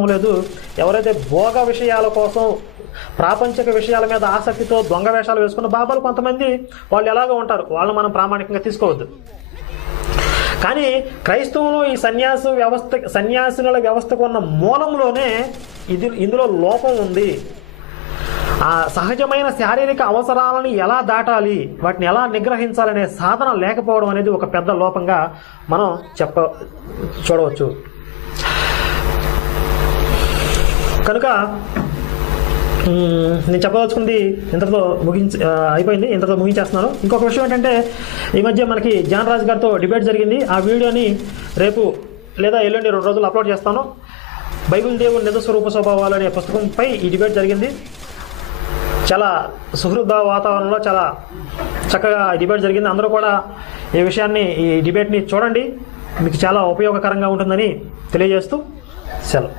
లేదు. ఎవరైతే భోగ విషయాల కోసం ప్రాపంచిక విషయాల మీద ఆసక్తితో దొంగ వేషాలు వేసుకున్న బాబాలు కొంతమంది వాళ్ళు ఎలాగో ఉంటారు, వాళ్ళు మనం ప్రామాణికంగా తీసుకోవద్దు. కానీ క్రైస్తవంలో ఈ సన్యాసుల వ్యవస్థకు ఉన్న మూలంలోనే ఇందులో లోపం ఉంది. ఆ సహజమైన శారీరక అవసరాలను ఎలా దాటాలి, వాటిని ఎలా నిగ్రహించాలనే సాధన లేకపోవడం అనేది ఒక పెద్ద లోపంగా మనం చూడవచ్చు. కనుక నేను చెప్పదలుచుకుంది ఇంతటితో అయిపోయింది, ఇంతటితో ముగించేస్తున్నాను. ఇంకొక విషయం ఏంటంటే, ఈ మధ్య మనకి జాన్ రాజ్ గారితో డిబేట్ జరిగింది. ఆ వీడియోని రేపు లేదా ఎల్లుండి 2 రోజులు అప్లోడ్ చేస్తాను. బైబిల్ దేవుని నిజ స్వరూప స్వభావాలు అనే పుస్తకంపై ఈ డిబేట్ జరిగింది. చాలా సుహృద వాతావరణంలో చాలా చక్కగా డిబేట్ జరిగింది. అందరూ కూడా ఈ డిబేట్ని చూడండి, మీకు చాలా ఉపయోగకరంగా ఉంటుందని తెలియజేస్తూ సెలవు.